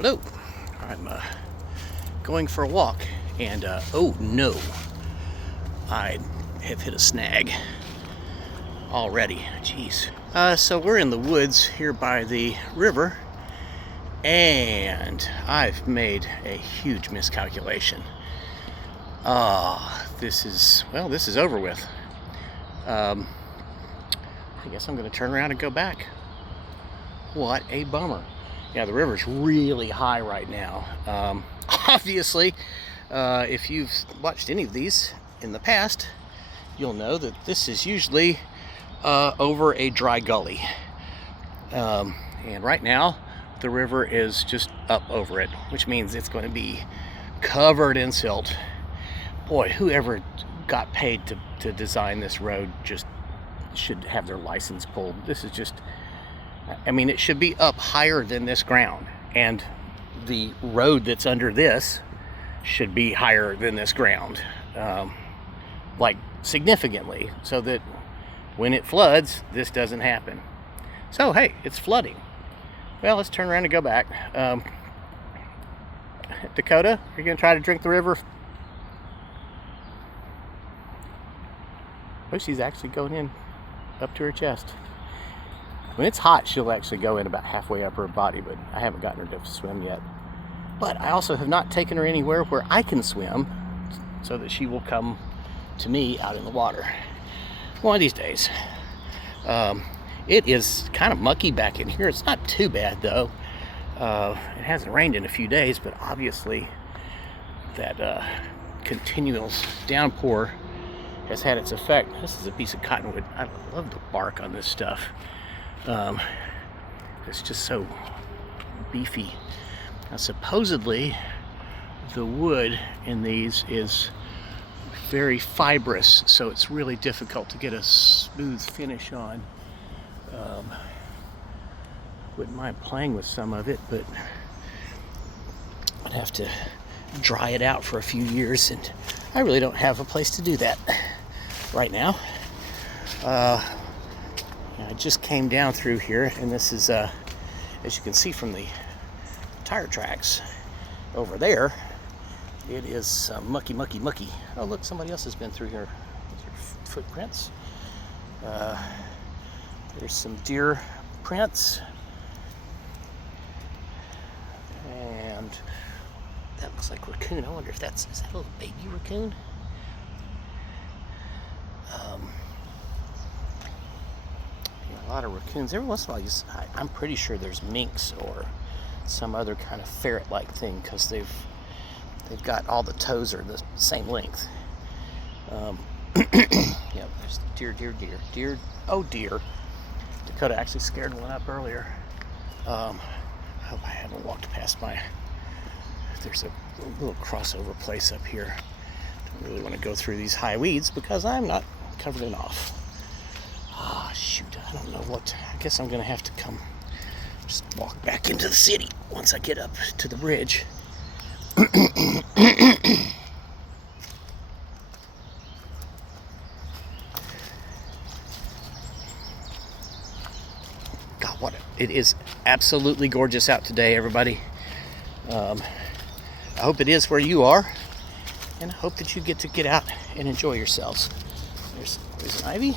Hello, I'm going for a walk, and oh no, I have hit a snag already. Jeez. So we're in the woods here by the river, and I've made a huge miscalculation. This is over with. I guess I'm going to turn around and go back. What a bummer. Yeah, the river's really high right now. Obviously, if you've watched any of these in the past, you'll know that this is usually over a dry gully. And right now, the river is just up over it, which means it's going to be covered in silt. Boy, whoever got paid to design this road just should have their license pulled. This is just, I mean, it should be up higher than this ground, and the road that's under this should be higher than this ground, like significantly, so that when it floods, this doesn't happen. So hey, it's flooding. Well, let's turn around and go back. Dakota, are you gonna try to drink the river? Oh, she's actually going in up to her chest. When it's hot, she'll actually go in about halfway up her body, but I haven't gotten her to swim yet. But I also have not taken her anywhere where I can swim, so that she will come to me out in the water one of these days. It is kind of mucky back in here. It's not too bad though. It hasn't rained in a few days, but obviously that continual downpour has had its effect. This is a piece of cottonwood. I love the bark on this stuff. It's just so beefy. Now, supposedly the wood in these is very fibrous, so it's really difficult to get a smooth finish on. Wouldn't mind playing with some of it, but I'd have to dry it out for a few years, and I really don't have a place to do that right now. I just came down through here, and this is, as you can see from the tire tracks over there, it is mucky. Oh look, somebody else has been through here. These are footprints. There's some deer prints, and that looks like raccoon. I wonder if is that a little baby raccoon? A lot of raccoons. Every once in a while, I'm pretty sure there's minks or some other kind of ferret-like thing, because they've got all the toes are the same length. Yeah, there's deer. Oh dear. Dakota actually scared one up earlier. I hope I haven't walked past there's a little crossover place up here. Don't really want to go through these high weeds because I'm not covered in off. Shoot, I don't know what. I guess I'm gonna have to just walk back into the city once I get up to the bridge. God, it is absolutely gorgeous out today, everybody. I hope it is where you are, and I hope that you get out and enjoy yourselves. There's poison ivy.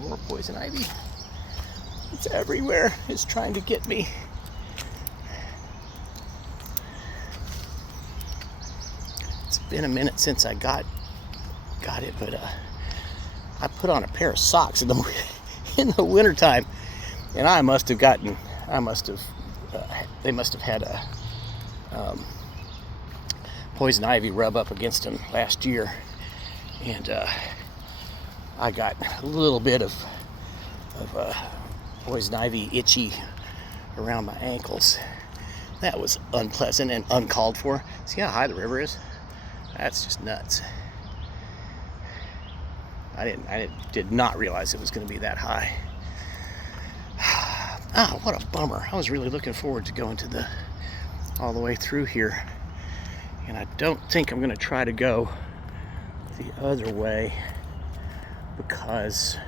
More poison ivy. It's everywhere. It's trying to get me. It's been a minute since I got it, but I put on a pair of socks in the wintertime, and they must have had a poison ivy rub up against them last year, and I got a little bit of poison ivy itchy around my ankles. That was unpleasant and uncalled for. See how high the river is? That's just nuts. I did not realize it was going to be that high. What a bummer. I was really looking forward to going all the way through here, and I don't think I'm going to try to go the other way, because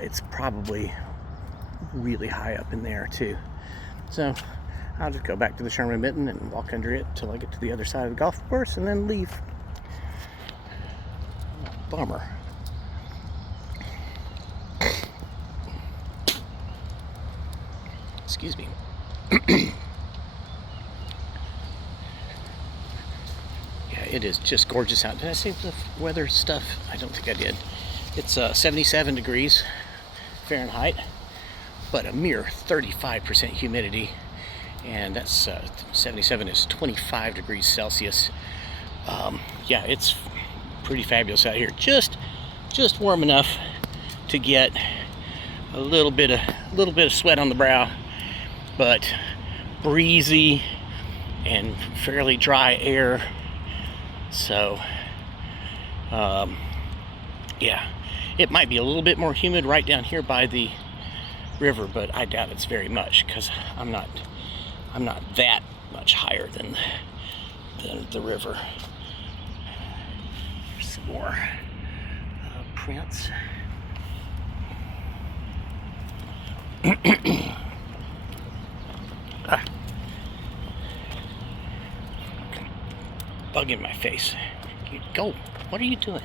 it's probably really high up in there too. So I'll just go back to the Sherman Mitten and walk under it till I get to the other side of the golf course and then leave. Bummer. Excuse me. Yeah, it is just gorgeous out. Did I say the weather stuff? I don't think I did. It's 77 degrees Fahrenheit, but a mere 35% humidity, and that's 77 is 25 degrees Celsius. Yeah, it's pretty fabulous out here. Just warm enough to get a little bit of sweat on the brow, but breezy and fairly dry air. So yeah, it might be a little bit more humid right down here by the river, but I doubt it's very much, because I'm not that much higher than the river. There's some more prints. Bug in my face. Go. What are you doing?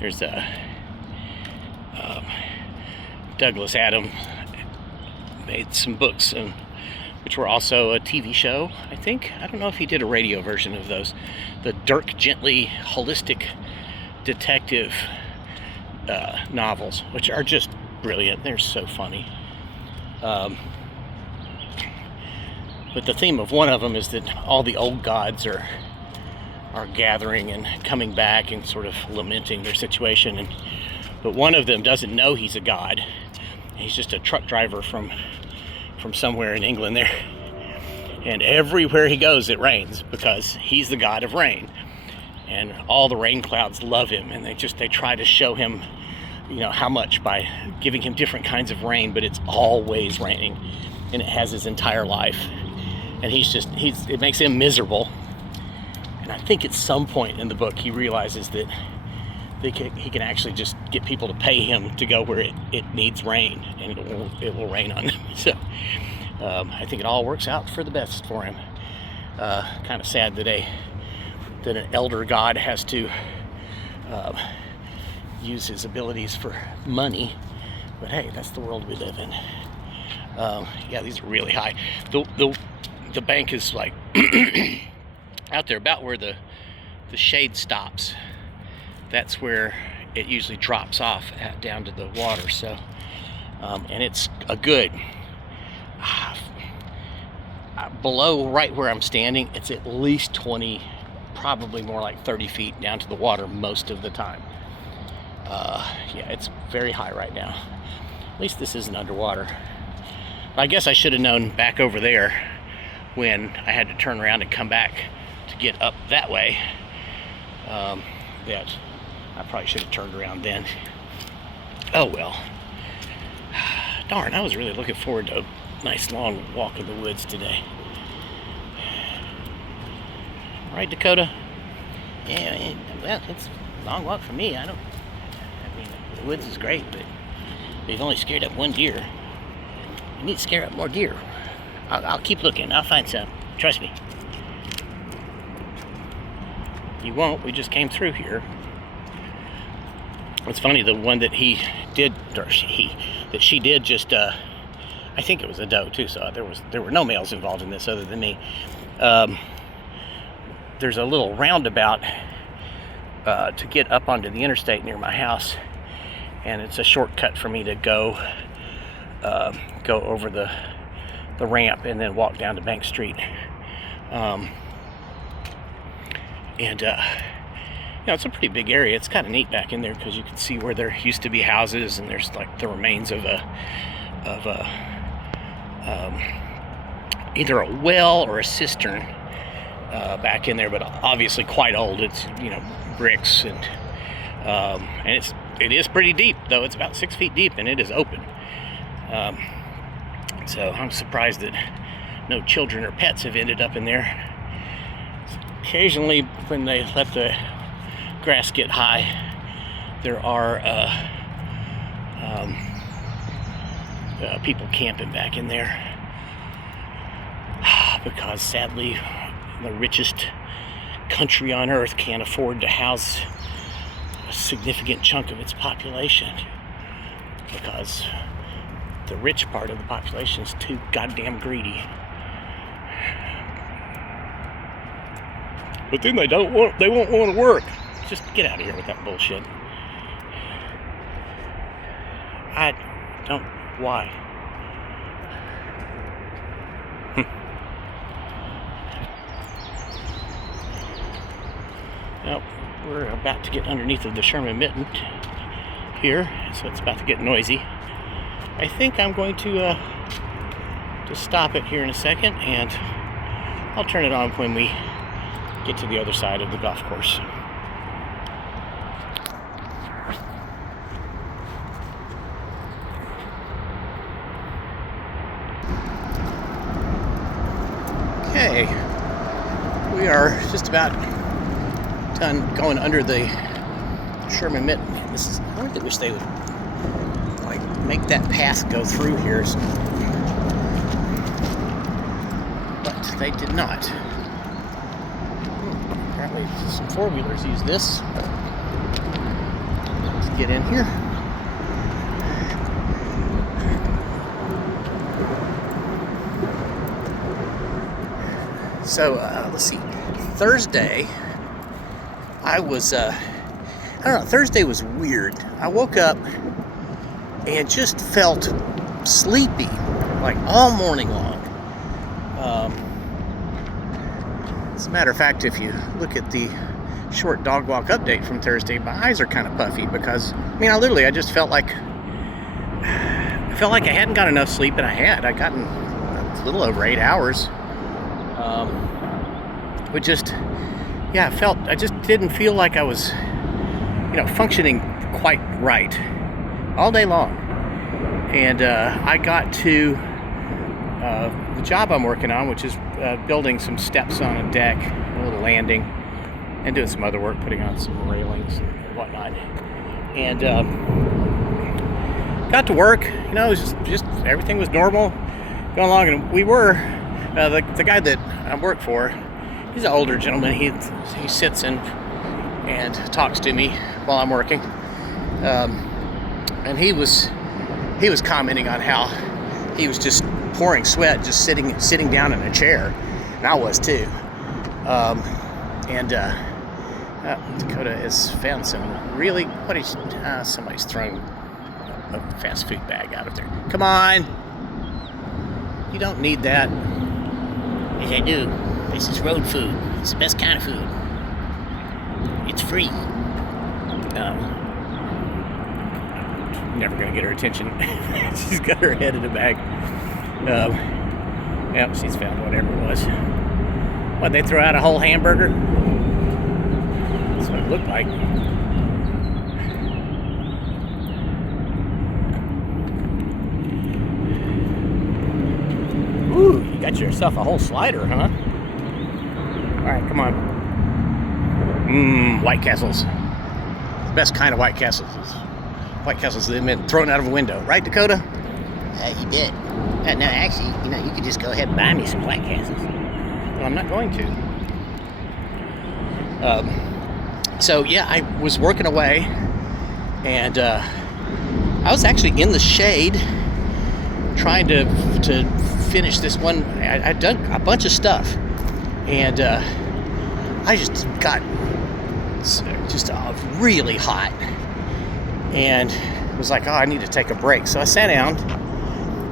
There's a Douglas Adams made some books, which were also a TV show, I think. I don't know if he did a radio version of those. The Dirk Gently holistic detective novels, which are just brilliant. They're so funny. But the theme of one of them is that all the old gods are gathering and coming back and sort of lamenting their situation, but one of them doesn't know he's a god. He's just a truck driver from somewhere in England there, and everywhere he goes it rains because he's the god of rain, and all the rain clouds love him, and they try to show him, you know, how much by giving him different kinds of rain, but it's always raining, and it has his entire life, and it makes him miserable. And I think at some point in the book he realizes that he can actually just get people to pay him to go where it needs rain, and it will rain on them. So I think it all works out for the best for him. Kind of sad that an elder god has to use his abilities for money, but hey, that's the world we live in. Yeah, these are really high. The bank is like out there about where the shade stops. That's where it usually drops off down to the water. So and it's a good below right where I'm standing, it's at least 20, probably more like 30 feet down to the water most of the time. Yeah, it's very high right now. At least this isn't underwater. I guess I should have known back over there when I had to turn around and come back to get up that way, that I probably should have turned around then. Oh well. Darn, I was really looking forward to a nice long walk in the woods today. Right, Dakota? Yeah, well, it's a long walk for me. I mean, the woods is great, but we've only scared up one deer. We need to scare up more deer. I'll keep looking. I'll find some. Trust me. You won't. We just came through here. It's funny, the one that he did, or she did just, I think it was a doe too, so there were no males involved in this other than me. There's a little roundabout to get up onto the interstate near my house, and it's a shortcut for me to go over the ramp and then walk down to Bank Street. You know, it's a pretty big area. It's kind of neat back in there because you can see where there used to be houses, and there's like the remains of either a well or a cistern back in there, but obviously quite old. It's, you know, bricks, and it is pretty deep, though. It's about 6 feet deep, and it is open. So I'm surprised that no children or pets have ended up in there. Occasionally, when they let the grass get high, there are people camping back in there because sadly the richest country on earth can't afford to house a significant chunk of its population because the rich part of the population is too goddamn greedy. But then they won't want to work. Just get out of here with that bullshit. I don't, why? Well, we're about to get underneath of the Sherman Mitten here, so it's about to get noisy. I think I'm going to stop it here in a second, and I'll turn it on when we get to the other side of the golf course. Okay, we are just about done going under the Sherman Mitten. I really wish they would make that path go through here, but they did not. Apparently some four-wheelers use this. Let's get in here. So let's see. Thursday, I don't know, Thursday was weird. I woke up and just felt sleepy, like all morning long. As a matter of fact, if you look at the short dog walk update from Thursday, my eyes are kind of puffy because, I just felt like I hadn't got enough sleep, and I'd gotten a little over 8 hours. I just didn't feel like I was, functioning quite right all day long. And I got to the job I'm working on, which is building some steps on a deck, a little landing, and doing some other work, putting on some railings and whatnot. And got to work, it was just everything was normal, going along. And we were, the guy that I work for, he's an older gentleman. He sits and talks to me while I'm working. And he was commenting on how he was just pouring sweat just sitting down in a chair, and I was too. Dakota has found some really somebody's thrown a fast food bag out of there. Come on, you don't need that. Yes, I do. This is road food. It's the best kind of food. It's free. Never gonna get her attention. She's got her head in a bag. Yep, she's found whatever it was. What, they throw out a whole hamburger? That's what it looked like. Ooh, you got yourself a whole slider, huh? Alright, come on. White Castles. The best kind of White Castles. White Castles that have been thrown out of a window. Right, Dakota? You did. No, actually, you could just go ahead and buy me some White Castles. Well, I'm not going to. So, yeah, I was working away, and I was actually in the shade trying to finish this one. I'd done a bunch of stuff, and I just got really hot, and was like, I need to take a break. So I sat down,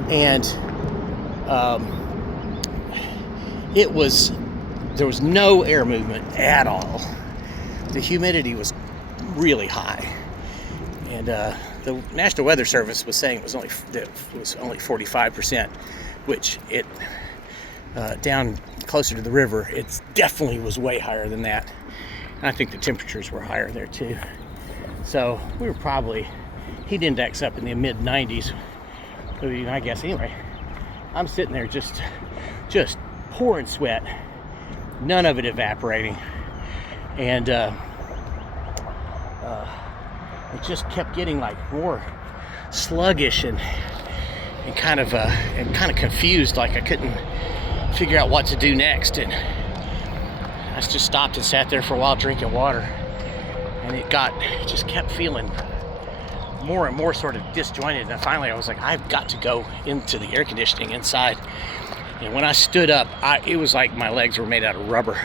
and there was no air movement at all. The humidity was really high, and the National Weather Service was saying it was only 45%, which it down closer to the river, it definitely was way higher than that. And I think the temperatures were higher there too. So we were probably heat index up in the mid 90s. I guess anyway. I'm sitting there just pouring sweat, none of it evaporating, and it just kept getting like more sluggish and kind of confused, like I couldn't figure out what to do next. And I just stopped and sat there for a while drinking water, and it just kept feeling more and more sort of disjointed. And finally I was like, I've got to go into the air conditioning inside. And when I stood up, it was like my legs were made out of rubber.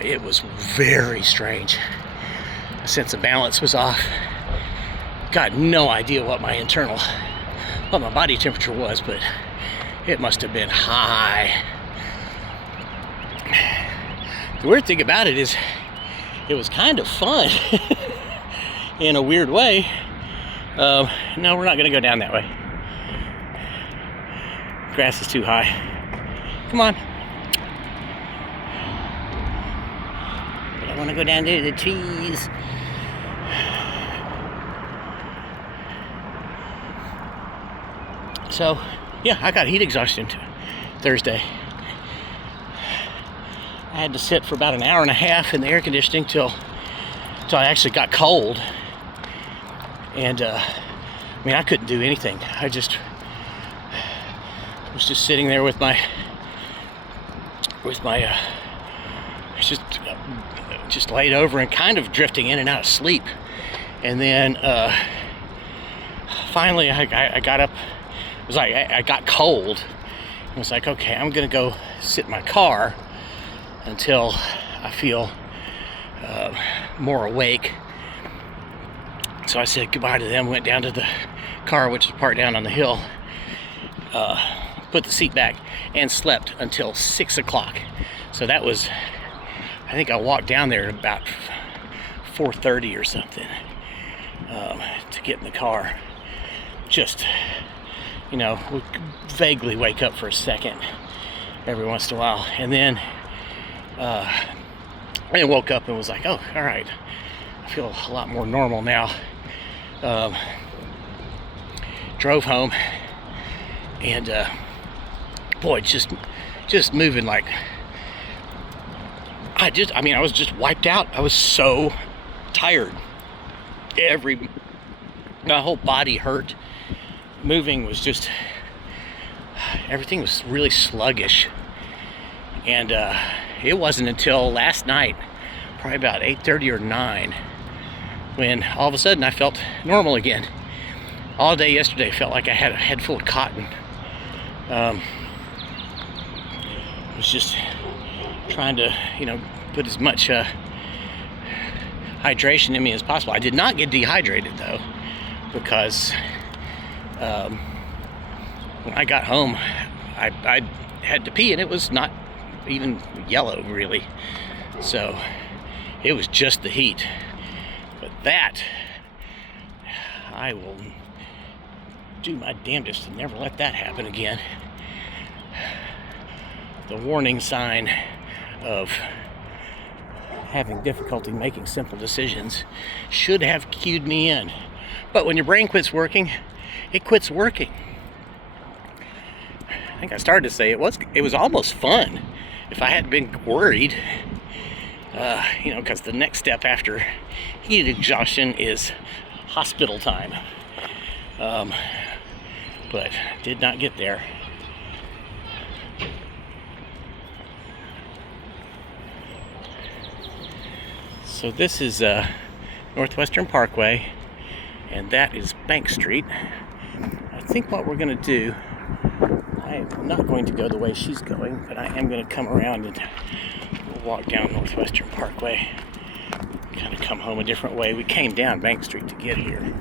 It was very strange. My sense of balance was off. Got no idea what my body temperature was, but it must have been high. The weird thing about it is it was kind of fun in a weird way. No, we're not gonna go down that way. Grass is too high. Come on. I don't want to go down to the trees. So, yeah, I got heat exhaustion Thursday. I had to sit for about an hour and a half in the air conditioning till I actually got cold. And I couldn't do anything. I was just sitting there with my just laid over and kind of drifting in and out of sleep. And then finally I got up. It was like I got cold. I was like, okay, I'm gonna go sit in my car until I feel more awake. So I said goodbye to them, went down to the car, which is parked down on the hill, put the seat back, and slept until 6 o'clock. So that was, I think I walked down there at about 4:30 or something to get in the car. Just, would vaguely wake up for a second every once in a while. And then I woke up and was like, oh, all right, I feel a lot more normal now. Drove home, and boy, just moving like I was just wiped out. I was so tired. My whole body hurt. Moving was just, everything was really sluggish. And it wasn't until last night, probably about 8:30 or 9, when all of a sudden I felt normal again. All day yesterday felt like I had a head full of cotton. I was just trying to, put as much hydration in me as possible. I did not get dehydrated though, because when I got home, I had to pee, and it was not even yellow really. So it was just the heat. But that, I will do my damnedest to never let that happen again. The warning sign of having difficulty making simple decisions should have cued me in. But when your brain quits working, it quits working. I think I started to say it was almost fun if I hadn't been worried. Because the next step after heat exhaustion is hospital time. But did not get there. So this is Northwestern Parkway, and that is Bank Street. I think what we're going to do, I am not going to go the way she's going, but I am going to come around and walk down Northwestern Parkway, kind of come home a different way. We came down Bank Street to get here.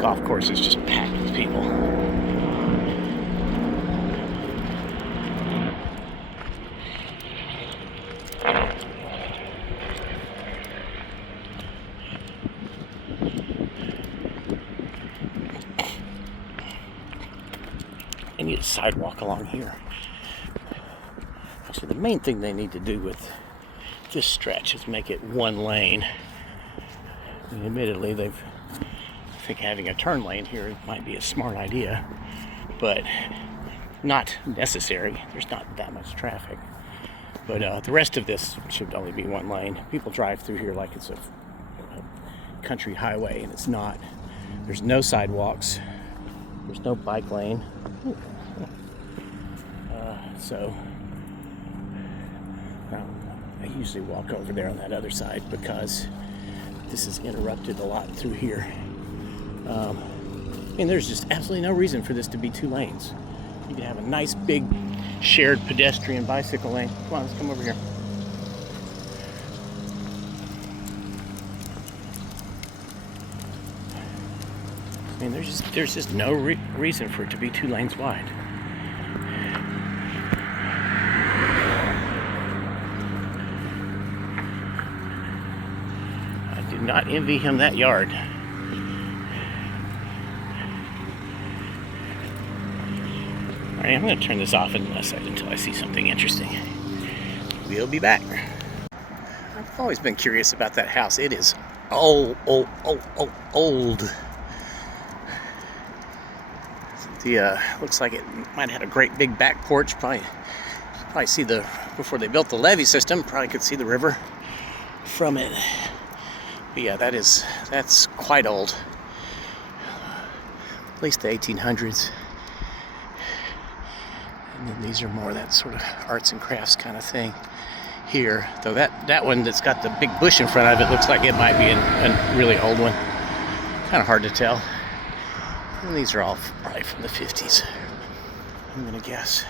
Golf course is just packed with people. I need a sidewalk along here. Actually, the main thing they need to do with this stretch is make it one lane. And admittedly, I think having a turn lane here might be a smart idea, but not necessary. There's not that much traffic. But the rest of this should only be one lane. People drive through here like it's a country highway, and it's not. There's no sidewalks. There's no bike lane. So I usually walk over there on that other side because this is interrupted a lot through here. And there's just absolutely no reason for this to be 2 lanes. You can have a nice big shared pedestrian bicycle lane. Come on, let's come over here. I mean, there's just no reason for it to be 2 lanes wide. I do not envy him that yard. All right, I'm going to turn this off in a second until I see something interesting. We'll be back. I've always been curious about that house. It is old. Looks like it might have had a great big back porch. Probably see before they built the levee system, probably could see the river from it. But yeah, that's quite old. At least the 1800s. And then these are more that sort of arts and crafts kind of thing here. Though that one that's got the big bush in front of it looks like it might be a really old one. Kind of hard to tell. And these are all probably from the 50s, I'm gonna guess.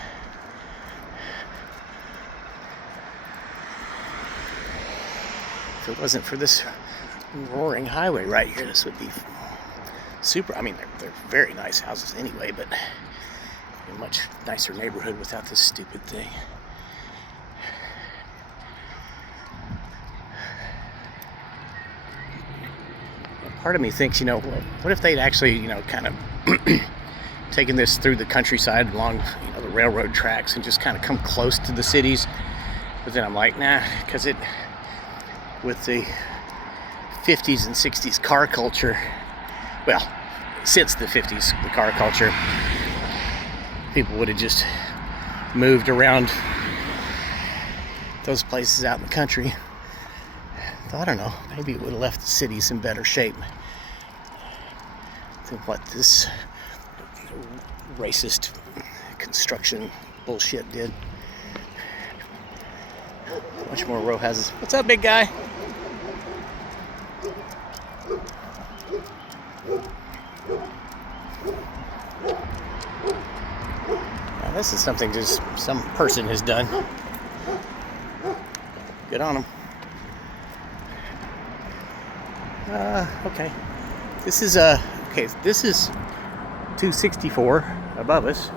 If it wasn't for this roaring highway right here, this would be super. I mean, they're very nice houses anyway, but a much nicer neighborhood without this stupid thing. Part of me thinks, what if they'd actually, kind of taken this through the countryside along, the railroad tracks and just kind of come close to the cities. But then I'm like, nah, because with the 50s and 60s car culture, well, since the 50s, the car culture, people would have just moved around those places out in the country. So I don't know, maybe it would have left the cities in better shape than what this racist construction bullshit did. Much more row houses. What's up, big guy? Now, this is something just some person has done. Good on them. Okay. This is 264 above us,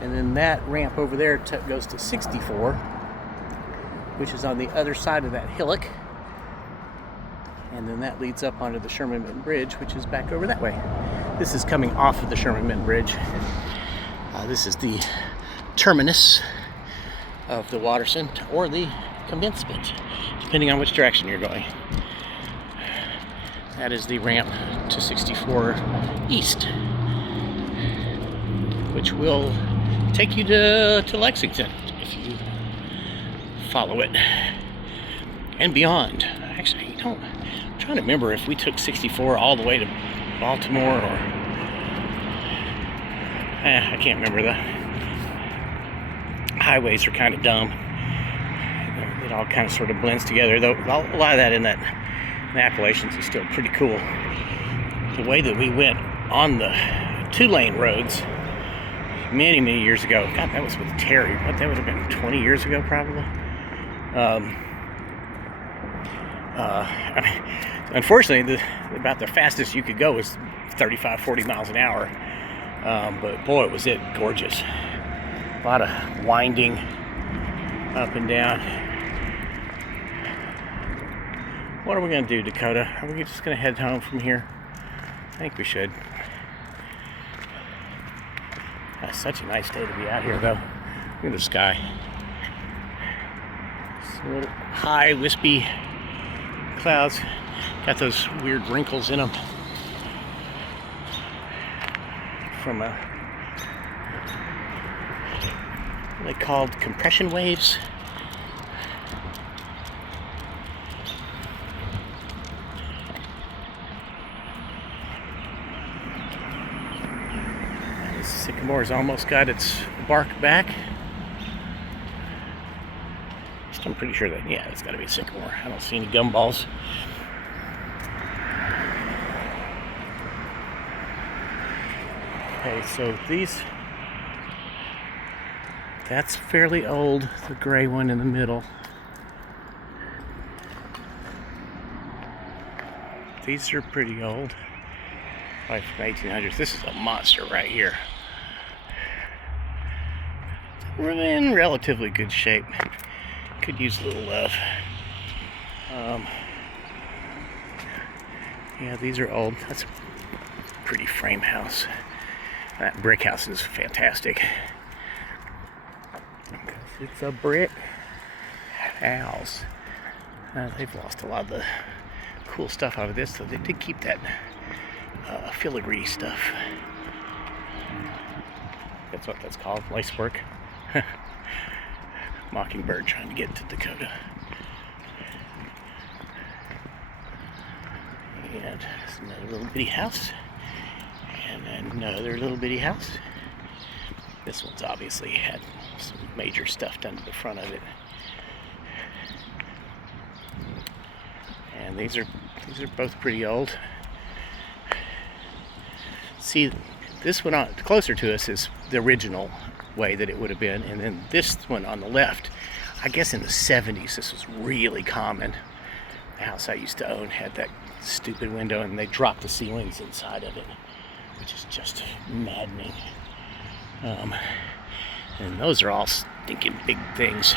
and then that ramp over there goes to 64, which is on the other side of that hillock, and then that leads up onto the Sherman Minton Bridge, which is back over that way. This is coming off of the Sherman Minton Bridge. This is the terminus of the Watterson, or the commencement, depending on which direction you're going. That is the ramp to 64 East, which will take you to Lexington if you follow it, and beyond. Actually, I'm trying to remember if we took 64 all the way to Baltimore, or I can't remember. The highways are kind of dumb. It all kind of sort of blends together, though a lot of that in the Appalachians is still pretty cool. The way that we went on the 2-lane roads many years ago. God, that was with Terry. What, that would have been 20 years ago, probably. I mean, unfortunately, about the fastest you could go was 35, 40 miles an hour. But boy, was it gorgeous. A lot of winding up and down. What are we going to do, Dakota? Are we just going to head home from here? I think we should. That's such a nice day to be out here, though. Look at the sky. Sort of high, wispy clouds. Got those weird wrinkles in them from what are they called? Compression waves. sycamore's almost got its bark back. I'm pretty sure that, yeah, it's got to be a sycamore. I don't see any gumballs. Okay, so that's fairly old, the gray one in the middle. These are pretty old, like from 1800s. This is a monster right here. We're in relatively good shape. Could use a little love. Yeah, these are old. That's a pretty frame house. That brick house is fantastic. It's a brick house. They've lost a lot of the cool stuff out of this, so they did keep that filigree stuff. That's what that's called, lacework. Mockingbird trying to get to Dakota. And there's another little bitty house. And another little bitty house. This one's obviously had some major stuff done to the front of it. And these are both pretty old. See, this one on closer to us is the original way that it would have been, and then this one on the left, I guess in the 70s this was really common. The house I used to own had that stupid window, and they dropped the ceilings inside of it, which is just maddening. And those are all stinking big things.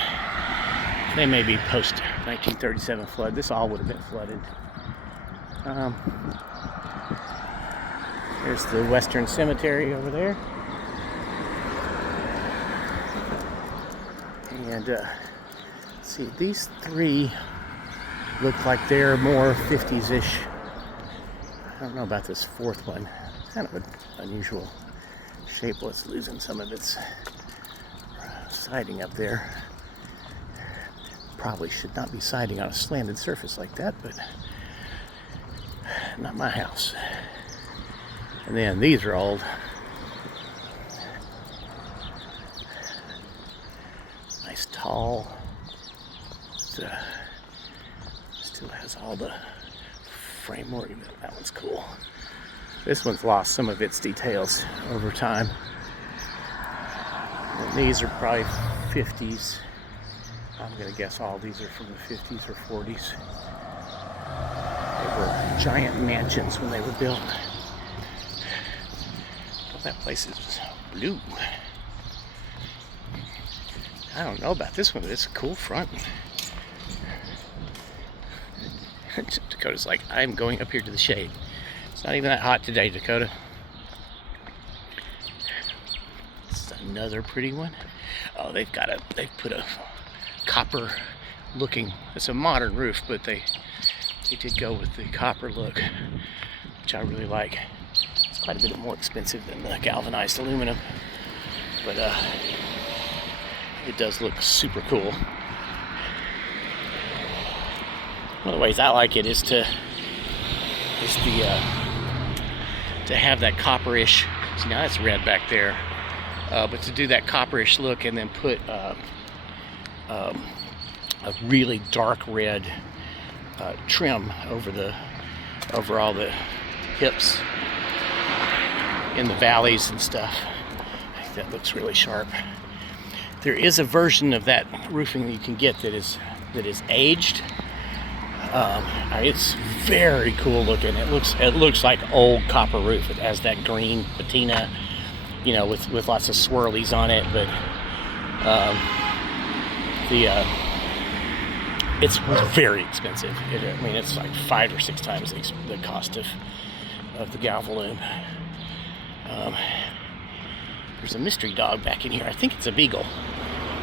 They may be post 1937 flood. This all would have been flooded. There's the Western Cemetery over there. And see, these three look like they're more 50s-ish. I don't know about this fourth one. It's kind of an unusual shape. Well, it's losing some of its siding up there. Probably should not be siding on a slanted surface like that, but not my house. And then these are old. Nice tall. Still has all the framework. That one's cool. This one's lost some of its details over time. And these are probably 50s. I'm going to guess all these are from the 50s or 40s. They were giant mansions when they were built. Oh, that place is blue. I don't know about this one, but it's a cool front. Dakota's like, I'm going up here to the shade. It's not even that hot today, Dakota. It's another pretty one. Oh, they've put a copper looking, it's a modern roof, but they did go with the copper look, which I really like. It's quite a bit more expensive than the galvanized aluminum, but it does look super cool. One of the ways I like it is to have that copperish. See, now that's red back there, but to do that copperish look and then put a really dark red trim over all the hips in the valleys and stuff. I think that looks really sharp. There is a version of that roofing that you can get that is aged. It's very cool looking. It looks like old copper roof. It has that green patina, you know, with lots of swirlies on it. But it's very expensive. I mean, it's like 5 or 6 times the cost of the Galvaloon. There's a mystery dog back in here. I think it's a beagle,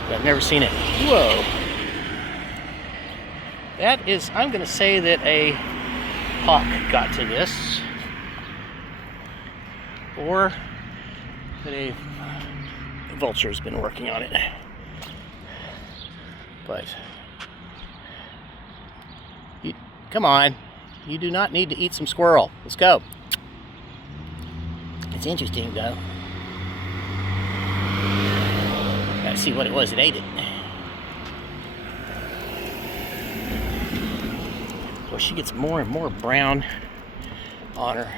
but I've never seen it. Whoa. That is, I'm going to say that a hawk got to this, or that a vulture has been working on it. But, come on, you do not need to eat some squirrel. Let's go. It's interesting, though. to see what it was that ate it. Well, she gets more and more brown on her.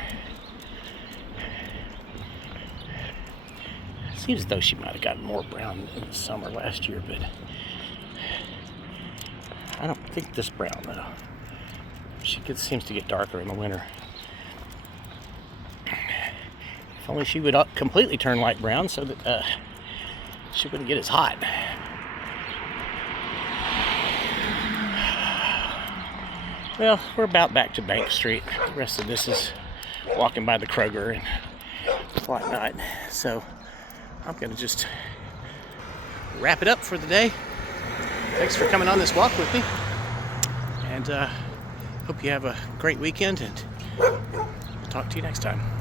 Seems as though she might have gotten more brown in the summer last year, but I don't think this brown though. Seems to get darker in the winter. If only she would completely turn light brown so that she wouldn't get as hot. Well, we're about back to Bank Street. The rest of this is walking by the Kroger and whatnot. So I'm going to just wrap it up for the day. Thanks for coming on this walk with me. And hope you have a great weekend, and I'll talk to you next time.